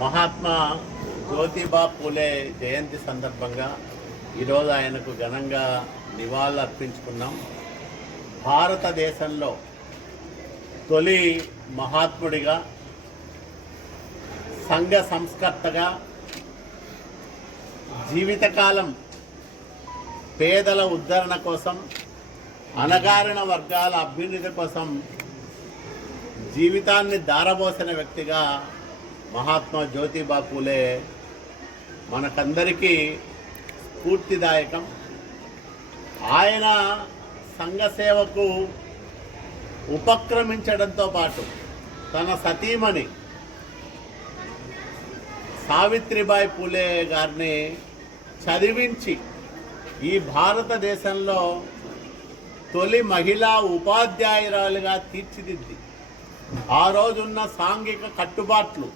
మహాత్మా జ్యోతిబా పూలే జయంతి సందర్భంగా ఈరోజు ఆయనకు ఘనంగా నివాళులు అర్పించుకున్నాం. భారతదేశంలో తొలి మహాత్ముడిగా సంఘ సంస్కర్తగా జీవితకాలం పేదల ఉద్ధరణ కోసం అణగారిన వర్గాల అభ్యున్నతి కోసం జీవితాన్ని దారబోసిన వ్యక్తిగా మహాత్మా జ్యోతిబా పూలే మనకందరికీ స్ఫూర్తిదాయకం. ఆయన సంఘ సేవకు ఉపక్రమించడంతో పాటు తన సతీమణి సావిత్రిబాయి పూలే గారిని చదివించి ఈ భారతదేశంలో తొలి మహిళా ఉపాధ్యాయురాలుగా తీర్చిదిద్ది. ఆ రోజున్న సాంఘిక కట్టుబాట్లు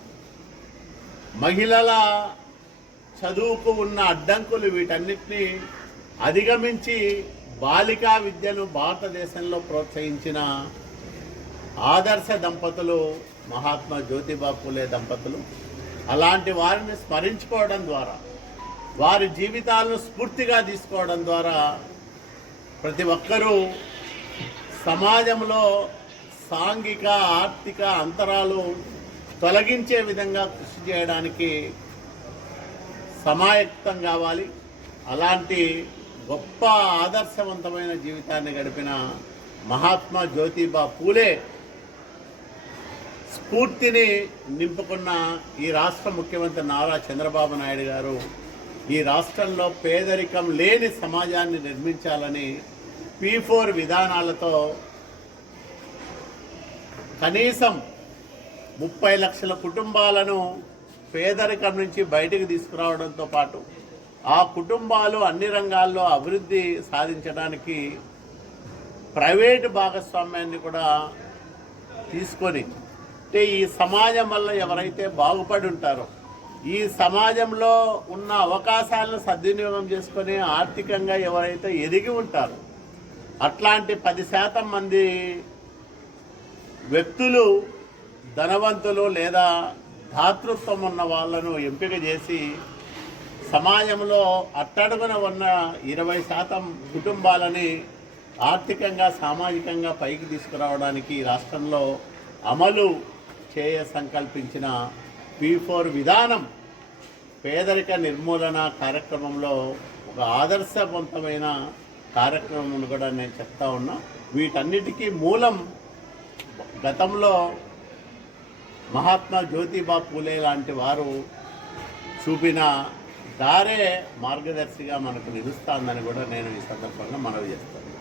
మహిళల చదువుకు ఉన్న అడ్డంకులు వీటన్నిటినీ అధిగమించి బాలికా విద్యను భారతదేశంలో ప్రోత్సహించిన ఆదర్శ దంపతులు మహాత్మా జ్యోతిబా పూలే దంపతులు. అలాంటి వారిని స్మరించుకోవడం ద్వారా వారి జీవితాలను స్ఫూర్తిగా తీసుకోవడం ద్వారా ప్రతి ఒక్కరూ సమాజంలో సాంఘిక ఆర్థిక అంతరాలు తొలగించే విధంగా కృషి చేయడానికి సమాయత్తం కావాలి. అలాంటి గొప్ప ఆదర్శవంతమైన జీవితాన్ని గడిపిన మహాత్మా జ్యోతిబా పూలే స్ఫూర్తిని నింపుకున్న ఈ రాష్ట్ర ముఖ్యమంత్రి నారా చంద్రబాబు నాయుడు గారు ఈ రాష్ట్రంలో పేదరికం లేని సమాజాన్ని నిర్మించాలని పీ ఫోర్ విధానాలతో కనీసం ముప్పై లక్షల కుటుంబాలను పేదరికం నుంచి బయటకు తీసుకురావడంతో పాటు ఆ కుటుంబాలు అన్ని రంగాల్లో అభివృద్ధి సాధించడానికి ప్రైవేటు భాగస్వామ్యాన్ని కూడా తీసుకొని అంటే ఈ సమాజం వల్ల ఎవరైతే బాగుపడి ఉంటారో ఈ సమాజంలో ఉన్న అవకాశాలను సద్వినియోగం చేసుకొని ఆర్థికంగా ఎవరైతే ఎదిగి ఉంటారో అట్లాంటి పది శాతం మంది వ్యక్తులు ధనవంతులు లేదా దాతృత్వం ఉన్న వాళ్ళను ఎంపిక చేసి సమాజంలో అట్టడుగున ఉన్న ఇరవై శాతం కుటుంబాలని ఆర్థికంగా సామాజికంగా పైకి తీసుకురావడానికి ఈ రాష్ట్రంలో అమలు చేయ సంకల్పించిన పీ ఫోర్ విధానం పేదరిక నిర్మూలన కార్యక్రమంలో ఒక ఆదర్శవంతమైన కార్యక్రమం కూడా నేను చెప్తా ఉన్నా. వీటన్నిటికీ మూలం గతంలో మహాత్మా జ్యోతిబా పూలే లాంటి వారు చూపిన దారే మార్గదర్శిగా మనకు నిలుస్తుందని కూడా నేను ఈ సందర్భంగా మనవి చేస్తాను.